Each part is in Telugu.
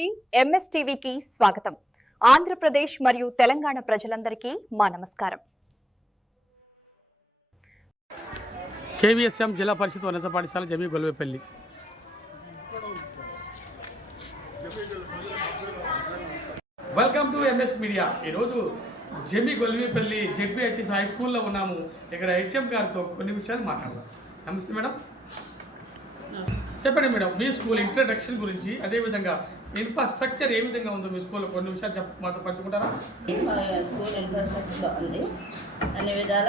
టీవీ ఎంఎస్టీవీకి స్వాగతం. ఆంధ్రప్రదేశ్ మరియు తెలంగాణ ప్రజలందరికీ మా నమస్కారం. కేవీఎస్ఎం జిల్లా పరిషత్ ఉన్నత పాఠశాల Jami Golvepalli. Welcome to MS media. ఈరోజు జమీ గొల్వేపల్లి జెడ్పీహెచ్ఎస్ హై స్కూల్లో ఉన్నాము. ఇక్కడ హెచ్ఎం గారితో కొన్ని విషయాలు మాట్లాడదాం. నమస్తే మేడం. చెప్పండి మేడం, మీ స్కూల్ ఇంట్రడక్షన్ గురించి, అదేవిధంగా ఇన్ఫ్రాస్ట్రక్చర్ ఏ విధంగా ఉందో మీ స్కూల్లో కొన్ని విషయాలు మాతో పంచుకుంటారా? స్కూల్ ఇన్ఫ్రాస్ట్రక్చర్ బాగుంది అన్ని విధాల.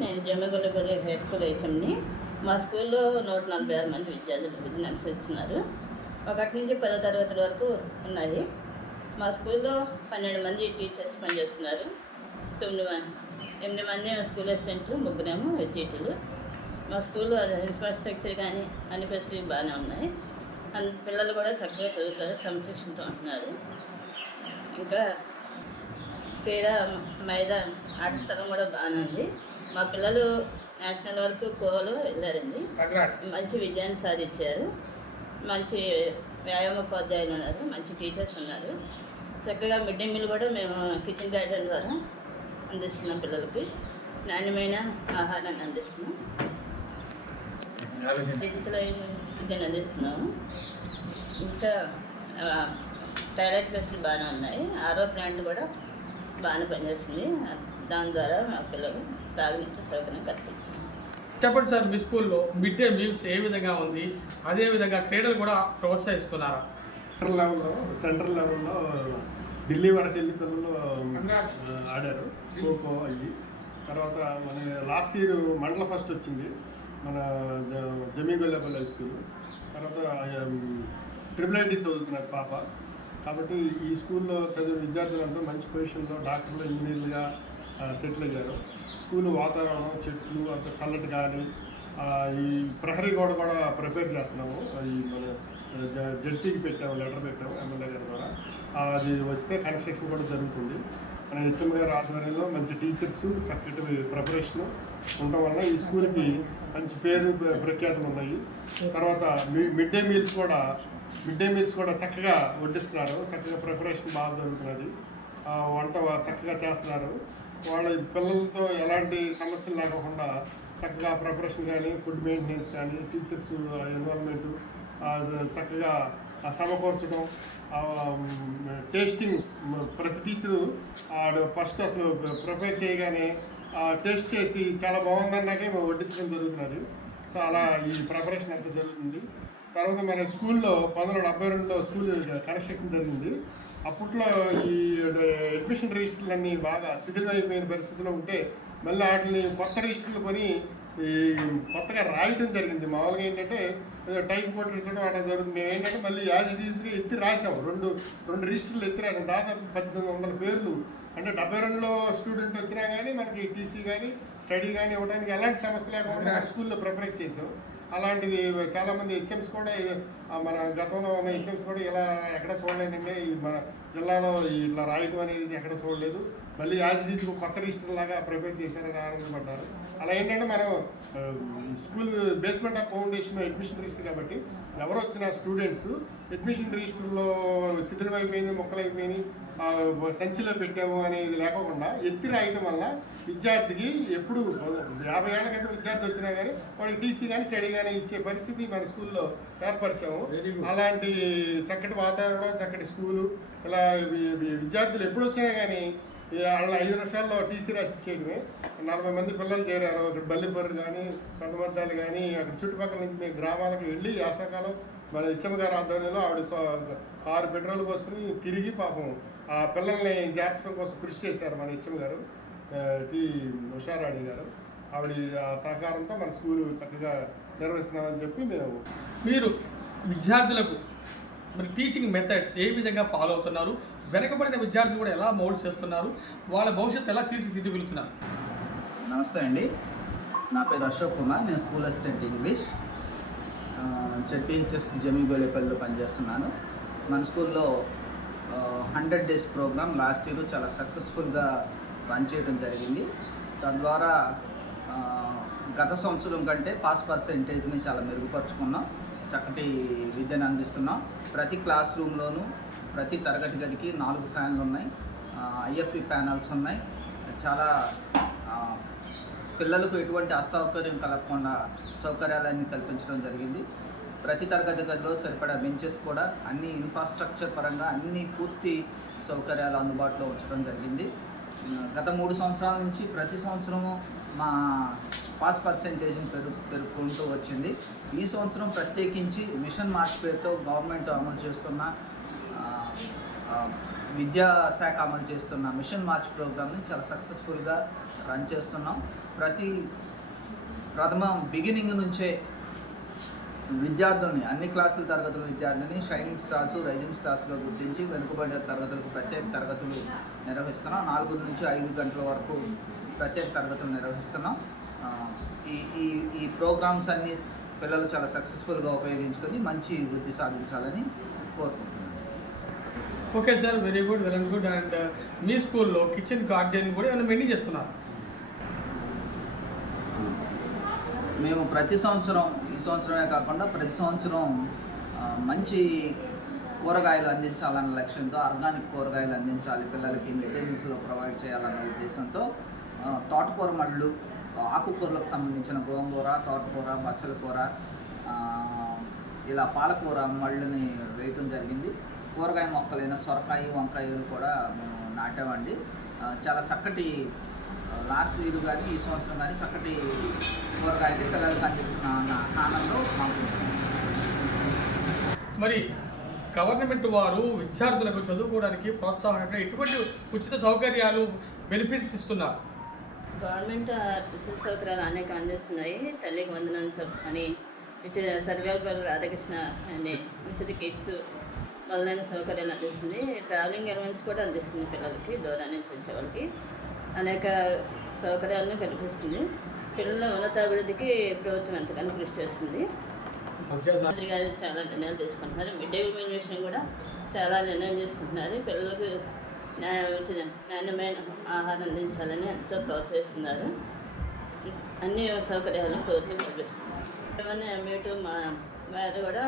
నేను జమ్మగొల్లపల్లి హై స్కూల్ హెచ్ఎంని. మా స్కూల్లో 146 మంది విద్యార్థులు విద్యను అభ్యసిస్తున్నారు. 1 నుంచి 10వ తరగతి వరకు ఉన్నాయి. మా స్కూల్లో 12 మంది టీచర్స్ పనిచేస్తున్నారు. 8 మంది స్కూల్ అసిస్టెంట్లు, 3 హెచ్ఈటీలు. మా స్కూల్లో ఇన్ఫ్రాస్ట్రక్చర్ కానీ అన్ని ఫెసిలిటీలు బాగానే ఉన్నాయి. పిల్లలు కూడా చక్కగా చదువుతారు, క్రమశిక్షణతో ఉంటున్నారు. ఇంకా క్రీడా మైదానం, ఆట స్థలం కూడా బాగానే ఉంది. మా పిల్లలు నేషనల్ వరకు కోలో వెళ్ళారండి. మంచి విజయాన్ని సాధించారు. మంచి వ్యాయామోపాధ్యాయులు ఉన్నారు, మంచి టీచర్స్ ఉన్నారు. చక్కగా మిడ్ డే మీల్ కూడా మేము కిచెన్ గార్డెన్ ద్వారా అందిస్తున్నాం. పిల్లలకి నాణ్యమైన ఆహారాన్ని అందిస్తున్నాం. డిజిటల్ విద్యను అందిస్తున్నాము. ఇంకా టాయిలెట్ ఫెసిలిటీ బాగానే ఉన్నాయి. ఆరో ప్లాంట్ కూడా బాగానే పనిచేస్తుంది. దాని ద్వారా మా పిల్లలు తాగునీటి సౌకర్యం కల్పించాము. చెప్పండి సార్, మీ స్కూల్లో మిడ్ డే మీల్స్ ఏ విధంగా ఉంది, అదేవిధంగా క్రీడలు కూడా ప్రోత్సహిస్తున్నారా? సెంట్రల్ లెవెల్లో ఢిల్లీ వరకు వెళ్ళి పిల్లలు ఆడారు ఖోఖో అయ్యి. తర్వాత మన లాస్ట్ ఇయర్ మండల ఫస్ట్ వచ్చింది మన జమీ గొల్లేపల్లి హై స్కూల్. తర్వాత IIT చదువుతున్నారు పాప. కాబట్టి ఈ స్కూల్లో చదివే విద్యార్థులంతా మంచి పొజిషన్లో డాక్టర్లు, ఇంజనీర్లుగా సెటిల్ అయ్యారు. స్కూల్ వాతావరణం, చెట్లు, అంత చల్లటి గాలి, ఈ ప్రహరీ గోడ కూడా ప్రిపేర్ చేస్తున్నాము. అది మన జడ్పీకి పెట్టాము, లెటర్ పెట్టాము ఎమ్మెల్యే గారి ద్వారా. అది వస్తే కన్స్ట్రక్షన్ కూడా జరుగుతుంది. మన హెచ్ఎం గారి ఆధ్వర్యంలో మంచి టీచర్స్, చక్కటి ప్రిపరేషను ఉండటం వల్ల ఈ స్కూల్కి మంచి పేరు ప్రఖ్యాతులు ఉన్నాయి. తర్వాత మిడ్ డే మీల్స్ కూడా చక్కగా వడ్డిస్తున్నారు. చక్కగా ప్రిపరేషన్ బాగా జరుగుతున్నది. వంట చక్కగా చేస్తున్నారు. వాళ్ళ పిల్లలతో ఎలాంటి సమస్యలు లేకుండా చక్కగా ప్రిపరేషన్ కానీ, ఫుడ్ మెయింటెనెన్స్ కానీ, టీచర్స్ ఇన్వాల్వ్మెంటు చక్కగా సమకూర్చడం, టేస్టింగ్. ప్రతి టీచరు ఫస్ట్ అసలు ప్రిపేర్ చేయగానే టేస్ట్ చేసి చాలా బాగుందన్నాకే వడ్డించడం జరుగుతున్నది. సో అలా ఈ ప్రిపరేషన్ అంతా జరుగుతుంది. తర్వాత మన స్కూల్లో 1972లో స్కూల్ కన్స్ట్రక్షన్ జరిగింది. అప్పట్లో ఈ అడ్మిషన్ రిజిస్టర్లన్నీ బాగా శిథిలమైపోయిన పరిస్థితిలో ఉంటే మళ్ళీ వాటిని కొత్త రిజిస్టర్లు కొని ఈ కొత్తగా రాయటం జరిగింది. మామూలుగా ఏంటంటే టైప్ కొట్టించడం అట్లా జరుగుతుంది. మేము ఏంటంటే మళ్ళీ యాజ్ ఇట్ ఈజ్గా ఎత్తి రాసాము. రెండు రిజిస్టర్లు ఎత్తి రాసాము. దాదాపు 1800 పేర్లు. అంటే 72లో స్టూడెంట్ వచ్చినా కానీ మనకి టీసీ కానీ స్టడీ కానీ ఇవ్వడానికి ఎలాంటి సమస్య లేకుండా స్కూల్లో ప్రిపరేట్ చేసాం. అలాంటిది చాలామంది హెచ్ఎంస్ కూడా, మన గతంలో ఉన్న హెచ్ఎంస్ కూడా ఇలా ఎక్కడ చూడలేదండి. మన జిల్లాలో ఇట్లా రాయటం అనేది ఎక్కడ చూడలేదు. మళ్ళీ యాజ్ ఇట్ ఈజ్ కొత్త రిజిస్టర్ లాగా ప్రిపేర్ చేశారని ఆనందపడ్డారు. అలా ఏంటంటే మనం school basement of foundation admission register కాబట్టి ఎవరు వచ్చిన స్టూడెంట్స్ అడ్మిషన్ రిజిస్టర్లో శిథిలమైపోయింది, మొక్కలైపోయినాయి, సంచిలో పెట్టాము అనేది లేకుండా ఎత్తి రాయటం వల్ల విద్యార్థికి ఎప్పుడు 50 ఏళ్ల క్రితం విద్యార్థి వచ్చినా కానీ వాడికి టీసీ కానీ స్టడీ కానీ ఇచ్చే పరిస్థితి మన స్కూల్లో ఏర్పరిచాము. అలాంటి చక్కటి వాతావరణం, చక్కటి స్కూలు. ఇలా విద్యార్థులు ఎప్పుడు వచ్చినా కానీ వాళ్ళ 5 నిమిషాల్లో టీసీ రాసి ఇచ్చేయడమే. 40 మంది పిల్లలు చేరారు. అక్కడ బల్లిపర్రు కానీ, పెద్దమద్దాలు కానీ, అక్కడ చుట్టుపక్కల నుంచి మేము గ్రామాలకు వెళ్ళి యాసకాలం మన హెచ్ఎం గారి ఆధ్వర్యంలో ఆవిడ కారు పెట్రోల్ పోసుకుని తిరిగి పాపం ఆ పిల్లల్ని చేర్చడం కోసం కృషి చేశారు మన హెచ్ఎం గారు, టి ఉషారాణి గారు. ఆవిడ సహకారంతో మన స్కూలు చక్కగా నిర్వహిస్తున్నామని చెప్పి మీరు విద్యార్థులకు మరి టీచింగ్ మెథడ్స్ ఏ విధంగా ఫాలో అవుతున్నారు, వెనకబడిన విద్యార్థులు కూడా ఎలా మౌల్డ్ చేస్తున్నారు, వాళ్ళ భవిష్యత్తు ఎలా తీర్చిదిద్దుగలుగుతున్నారు? నమస్తే అండి, నా పేరు అశోక్ కుమార్. నేను స్కూల్ అసిస్టెంట్ ఇంగ్లీష్ జెడ్పీహెచ్ఎస్ జమీ గొల్లేపల్లిలో పనిచేస్తున్నాను. మన స్కూల్లో 100 days ప్రోగ్రామ్ లాస్ట్ ఇయర్ చాలా సక్సెస్ఫుల్గా రన్ చేయడం జరిగింది. తద్వారా గత సంవత్సరం కంటే పాస్ పర్సెంటేజ్ని చాలా మెరుగుపరుచుకున్నాం. చక్కటి విద్యను అందిస్తున్నాం. ప్రతి క్లాస్ రూమ్లోనూ ప్రతి తరగతి గదికి 4 ఫ్యాన్లు ఉన్నాయి, IFE ప్యానల్స్ ఉన్నాయి. చాలా పిల్లలకు ఎటువంటి అసౌకర్యం కలగకుండా సౌకర్యాలన్నీ కల్పించడం జరిగింది. ప్రతి తరగతి గదిలో సరిపడా బెంచెస్ కూడా అన్ని ఇన్ఫ్రాస్ట్రక్చర్ పరంగా అన్ని పూర్తి సౌకర్యాలు అందుబాటులో ఉంచడం జరిగింది. గత 3 సంవత్సరాల నుంచి ప్రతి సంవత్సరము మా పాస్ పర్సెంటేజ్ని పెరుగుకుంటూ వచ్చింది. ఈ సంవత్సరం ప్రత్యేకించి మిషన్ మార్చ్ పేరుతో గవర్నమెంట్ అమలు చేస్తున్న విద్యాశాఖ అమలు చేస్తున్న మిషన్ మార్చ్ ప్రోగ్రామ్ని చాలా సక్సెస్ఫుల్గా రన్ చేస్తున్నాం. ప్రథమ బిగినింగ్ నుంచే విద్యార్థుల్ని అన్ని క్లాసుల తరగతుల విద్యార్థిని షైనింగ్ స్టార్స్, రైజింగ్ స్టార్స్గా గుర్తించి వెనుకబడిన తరగతులకు ప్రత్యేక తరగతులు నిర్వహిస్తున్నాం. 4 నుంచి 5 గంటల వరకు ప్రత్యేక తరగతులు నిర్వహిస్తున్నాం. ఈ ప్రోగ్రామ్స్ అన్నీ పిల్లలు చాలా సక్సెస్ఫుల్గా ఉపయోగించుకొని మంచి వృద్ధి సాధించాలని కోరుకుంటున్నాను. Okay sir, very good, well and good. And మీ స్కూల్లో కిచెన్ గార్డెన్ కూడా ఏమైనా మెయింటైన్ చేస్తున్నారు? మేము ప్రతి సంవత్సరం, ఈ సంవత్సరమే కాకుండా ప్రతి సంవత్సరం మంచి కూరగాయలు అందించాలన్న లక్ష్యంతో, ఆర్గానిక్ కూరగాయలు అందించాలి పిల్లలకి, మిడ్ డే మీల్స్లో ప్రొవైడ్ చేయాలన్న ఉద్దేశంతో తోటకూర మళ్ళు, ఆకుకూరలకు సంబంధించిన గోంగూర, తోటకూర, బచ్చల కూర, ఇలా పాలకూర మళ్ళుని వేయటం జరిగింది. కూరగాయ మొక్కలైన సొరకాయ, వంకాయలు కూడా మేము నాటామండి. చాలా చక్కటి లాస్ట్ ఇయర్ కానీ ఈ సంవత్సరం కానీ చక్కటి కూరగాయలు పిల్లలకు అందిస్తున్న ఆనందంలో మాకు. మరి గవర్నమెంట్ వారు విద్యార్థులకు చదువుకోవడానికి ప్రోత్సాహకంగా ఎటువంటి ఉచిత సౌకర్యాలు, బెనిఫిట్స్ ఇస్తున్నారు? గవర్నమెంట్ ఉచిత సౌకర్యాలు అనేక అందిస్తున్నాయి. తల్లికి వందనం అని ఉచిత సర్వేపల్లి రాధాకృష్ణ అనే ఉచిత కిట్స్ మొదలైన సౌకర్యాలు అందిస్తుంది. ట్రావెలింగ్ అలవెన్స్ కూడా అందిస్తుంది పిల్లలకి, దూరం నుంచి వచ్చే వాళ్ళకి అనేక సౌకర్యాలను కల్పిస్తుంది. పిల్లల ఉన్నతాభివృద్ధికి ప్రభుత్వం ఎంతగానో కృషి చేస్తుంది. మంత్రి గారు చాలా నిర్ణయాలు తీసుకుంటున్నారు. మిడ్ డే మీల్ విషయం కూడా చాలా నిర్ణయం తీసుకుంటున్నారు. పిల్లలకు నాణ్యమైన ఆహారం అందించాలని ఎంతో ప్రోత్సహిస్తున్నారు. అన్ని సౌకర్యాలను ప్రభుత్వం కల్పిస్తుంది. MA2 మా వారు కూడా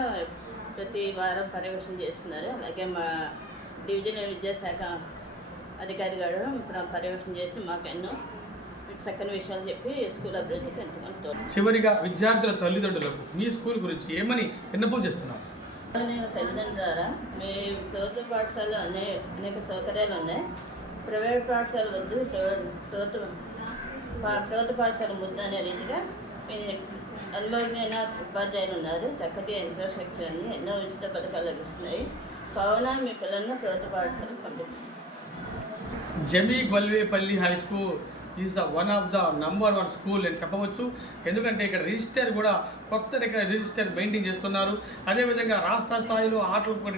ప్రతి వారం పర్యవేక్షణ చేస్తున్నారు. అలాగే మా డివిజన్ విద్యాశాఖ అధికారి గారు పర్యవేక్షణ చేసి మాకు ఎన్నో చక్కని విషయాలు చెప్పి స్కూల్ అభివృద్ధికి ఎంతగానో. చివరిగా విద్యార్థుల తల్లిదండ్రులకు మీ స్కూల్ గురించి ఏమని విన్నపం చేస్తున్నారు? నేను తల్లిదండ్రుల ద్వారా మీ ప్రభుత్వ పాఠశాల అనేక సౌకర్యాలు ఉన్నాయి. ప్రైవేట్ పాఠశాల వద్దు, ప్రభుత్వ పాఠశాల ముద్దు అనే రీతిగా మీ అనుభవమైన ఉపాధ్యాయులు ఉన్నారు. చక్కటి ఇన్ఫ్రాస్ట్రక్చర్ అని ఎన్నో ఉచిత పథకాలు లభిస్తున్నాయి. కావున మీ పిల్లలను ప్రభుత్వ పాఠశాలకు పంపించండి. Jami Golvepalli high school is the one of the number 1 school అని చెప్పవచ్చు. ఎందుకంటే ఇక్కడ రిజిస్టర్ కూడా కొత్త రిజిస్టర్ మెయింటైన్ చేస్తున్నారు. అదేవిధంగా రాష్ట్ర స్థాయిలో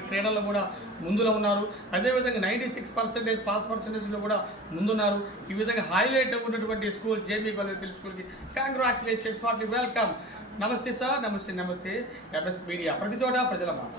క్రీడల్లో కూడా ముందులో ఉన్నారు. అదేవిధంగా 96% పాస్ పర్సెంటేజ్లో కూడా ముందున్నారు. ఈ విధంగా హైలైట్ ఉన్నటువంటి స్కూల్ జెమి గొల్వేపల్లి స్కూల్కి కంగ్రాచులేషన్స్, వాట్లీ వెల్కమ్. నమస్తే సార్, నమస్తే. MS మీడియా, ప్రతి చోట ప్రజల మాట.